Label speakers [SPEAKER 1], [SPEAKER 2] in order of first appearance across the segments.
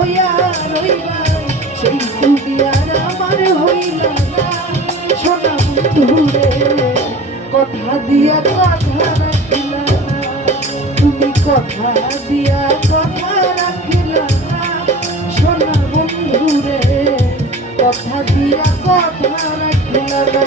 [SPEAKER 1] হইয়া রইবা সেই তুমি আর আমার হইলা না। সোনা বন্ধুরে, কথা দিয়া কথা রাখিলা না। তুমি কথা দিয়া কথা রাখিলা না। সোনা বন্ধুরে, কথা দিয়া কথা রাখিলা না।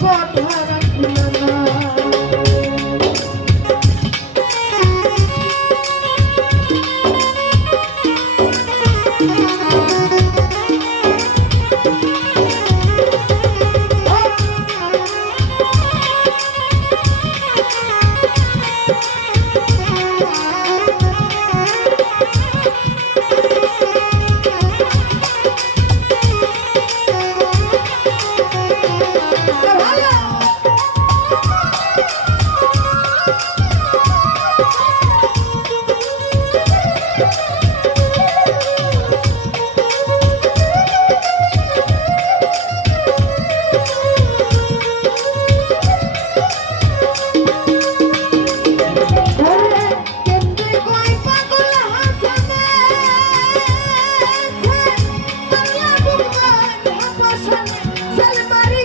[SPEAKER 1] What? tell buddy.